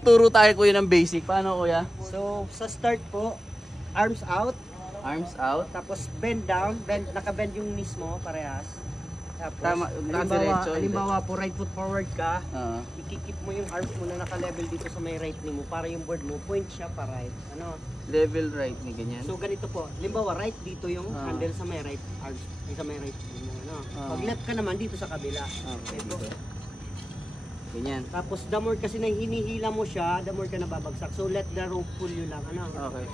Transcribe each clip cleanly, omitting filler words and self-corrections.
Turo tayo kuya ng basic. Paano kuya? So, sa start po, arms out. Arms out. Tapos bend down, naka-bend yung knees mo, parehas. Tapos, Tama, halimbawa po, right foot forward ka, ikikip mo yung arms mo na naka-level dito sa may right knee mo para yung board mo, point siya pa right. Ano? Level right ni ganyan. So, ganito po. Halimbawa, right dito yung handle sa may right arms, sa may right knee mo. Ano? Pag left ka naman, dito sa kabila. Okay. Ganyan. Tapos, the more kasi nang hinihila mo siya, the more ka nababagsak. So, let the rope pull you lang. Ano? Okay.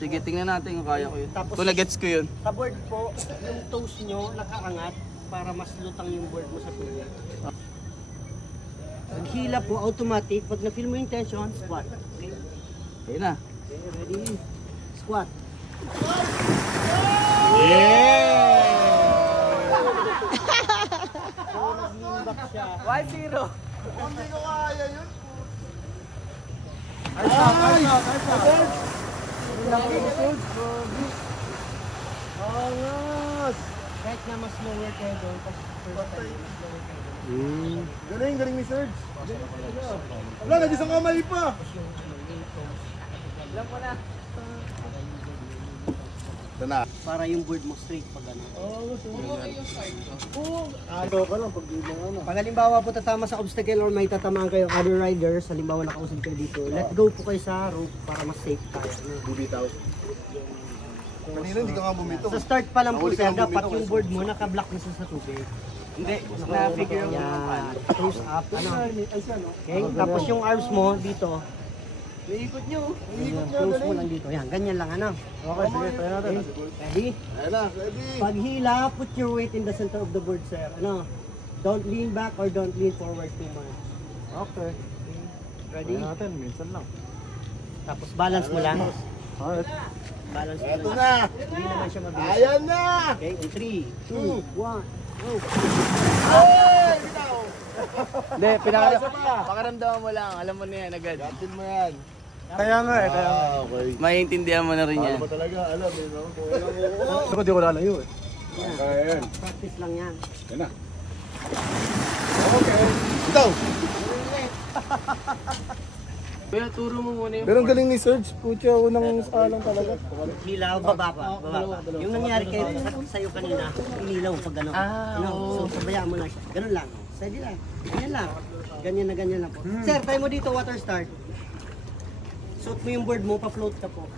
Sige, tingnan natin kung kaya ko yun. Tapos, kung nagets ko yun. Sa board po, yung toes nyo nakaangat para mas lutang yung board mo sa tubig. Paghila po, automatic. Pag na-feel mo yung tension, squat. Okay? Okay na. Okay, ready? Squat. Yeah! So, nag-back siya. 1-0. Hindi ko kaya yun. Angas! Kahit na mas lower kayo doon, kasi first time mas lower kayo doon. Galing ni Serge. Wala, nag-isang kamay pa. Alam ko na. Ito na. Para yung board mo straight pag ano. Ito ka lang pag di mo ano. Pag halimbawa po tatama sa obstacle or may tatamaan kayo other riders, halimbawa nakausap kayo dito, let go po kayo sa rope para mas safe tayo. Bibitaw. Kanina hindi ka nga bumito. Sa start pa lang po Nahuli ka sir, lang dapat bumitaw yung kasi. board mo naka-block na sa tubig. Hindi, na-figure ko Yan, toes up, ano. Okay, tapos yung arms mo dito, Iikot nyo. close mo lang dito. Yan, ganyan lang ano. Okay, sige, try natin. Ready? Ayan na, ready. Paghila, put your weight in the center of the board, sir. Ano? Don't lean back or don't lean forward too much. Okay. Ready? Try natin, minsan lang. Tapos balance mo lang. Alright. Balance mo Ito lang. na. Hindi naman siya mabilis. Ayan na. Okay, in 3, 2, 1, go! Hey, bitaw. Hindi, pakaramdaman mo lang. Alam mo na yan agad. Gatin mo yan. Kaya nga eh, kaya nga. Okay. Maiintindihan mo na rin yan. Alam mo talaga, alam eh, no? Kung alam mo. Ako di ko lalayo eh. Kaya yan. Practice lang yan. Yan na. Okay. Bitaw. Kuya, turo mo muna yung... Pero ang galing ni Serge, putya, unang alang talaga. Hila, baba pa, baba pa. Yung nangyari kayo sa'yo kanina, inilaw pag gano'n. Ano? So, sabayaan mo lang siya. Ganun lang. Steady lang. Ganyan lang. Ganyan lang po. Sir, try mo dito, water start. Suot mo yung board mo, pa-float ka po.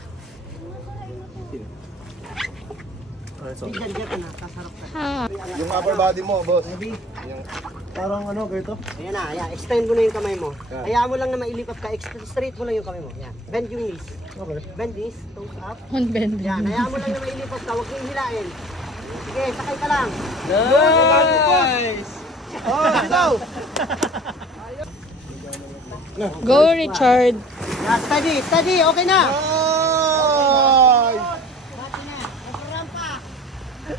Bigyan ka na, kasarap ka. Yung upper body mo, boss. Ready? Parang ano, ganito. Ayan na, ayan. Extend mo na yung kamay mo. Hayaan mo lang na mailip up ka. Straight mo lang yung kamay mo. Yan. Bend yung knees. Okay. Bend knees, toes up. On bend. Yan, hayaan mo lang na mailip up ka. Huwag mo hilain. Sige, sakay ka lang. Nice! Oh, bitaw! Go, Richard. Yan, steady, steady. Okay na. Ay!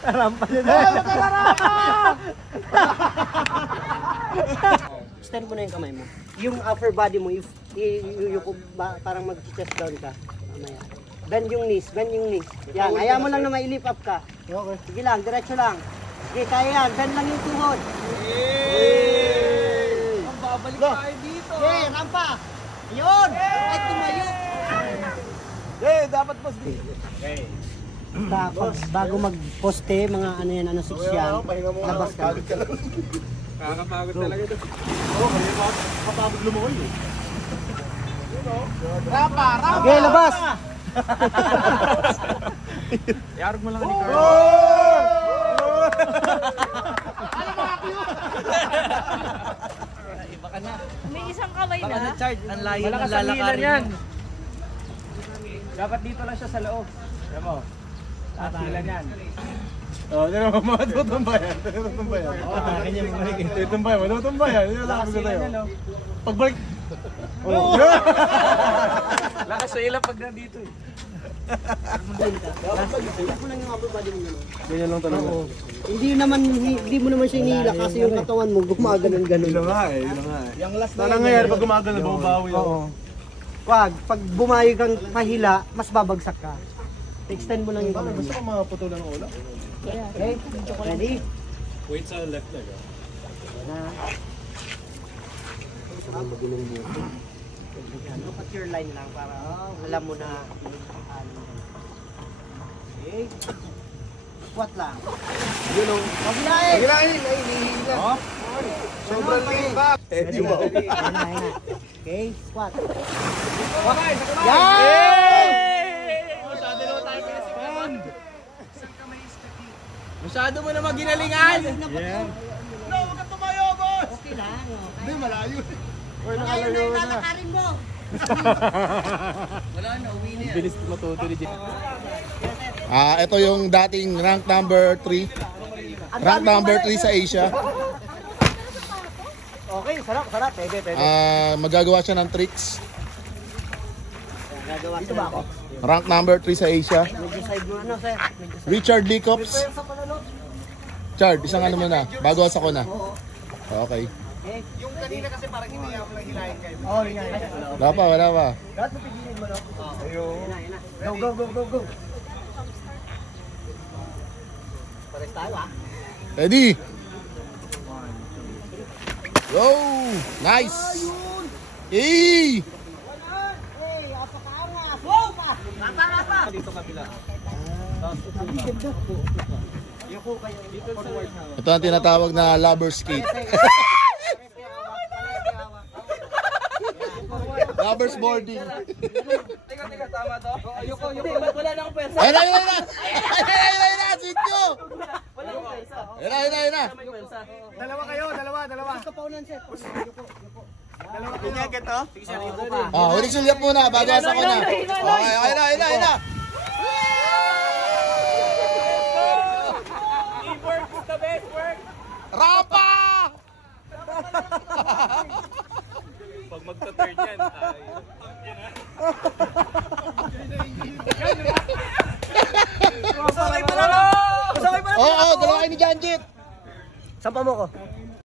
Rampa yun. Extend mo na yung kamay mo. Yung upper body mo, parang mag-chest down ka. Mamaya. Bend yung knees, bend yung knees. Yan, hayaan mo lang na mailip up ka. Okay. Sige lang, diretso lang. Sige, kaya yan. Bend lang yung tuhod. Ang babalik tayo dito. Sige, rampa. Yun! At tumayo. Dapat boss. Tapos, bago mag-poste, mga ano yan, ano 6 yan, labas ka. Kakapagod talaga ito. Oo, kanina kapagod lumakoy eh. Okay, labas! Yarog mo lang ni Carl. Iba ka na. May isang kamay Baka na na. charge. Ang layo ng lalakarin yan. Dapat dito lang siya sa loob. Alam mo. Tatilan yan. Oh, hindi naman matutumba yan. Matutumba yan. Ganyan mo maligay. Matutumba yan. Matutumba yan. Hindi na sabi ko sa'yo. Pagbalik. Oh. Lakas sa ilang pag nandito eh. Ilap mo lang yung upper body mo gano'n. Ganyan lang talaga. Hindi mo naman siya hinihila kasi yung katawan mo gumaganon-ganon. Yun na nga eh. Yun na nga eh. Sana ngayon pag gumagal na bumabawi ako. Pag bumayo kang pahila, mas babagsak ka. Extend mo lang yung kamay mo. Gusto ko maputulan ng ulo. Okay? Ready? Wait sa left leg. Look at your line lang para alam mo na. Okay. Squat lang. Yun o. Paglain! Hilahin! Ay, hihila. Sobrang liit ba? Medyo ba? Okay, squat. Masyado mo naman ginalingan! Okay lang. Hindi, malayo. Ngayon na yung lalakarin mo. Bilis matuto ni Jay. Ito yung dating rank number 3. Rank number 3 sa Asia. Okay, sarap. Pwede. Magagawa siya ng tricks. Gagawa dito ba ako? Rank number 3 sa Asia. Medyo side mo ano, sir? Medyo side. Richard Licops. Sa panalo. Chard, isang ano muna. Bago sa ko na. Okay. Yung kanina kasi parang hinayaan mo lang hilahin kayo. Oh, yan. Wala pa, wala pa. Dapat mo pigilin mo, no? Ayun. Go. Pares tayo, ah. Ready? Go! Nice! Eh! Hey, apakaangas! Wow! Rapa! Dito kabila. Yuko kayo. Ito ang tinatawag na lover skate. Lovers boarding. Teka, tama to? Yuko. Wala na akong pesa. Ayun na! Sweet nyo! Ayun na! Dalawa kayo, dalawa. Gusto pa unan, sir. Yuko. Ganyan ka to? Sige, sir, yuko pa. Huling sulyap muna, bago sa ko na. Okay, ayun na! Teamwork is the best work! Rapa! Pag magta-third yan, Masakay pa na! Oo, dalawa kayo ni Janjit. Sampa mo ko.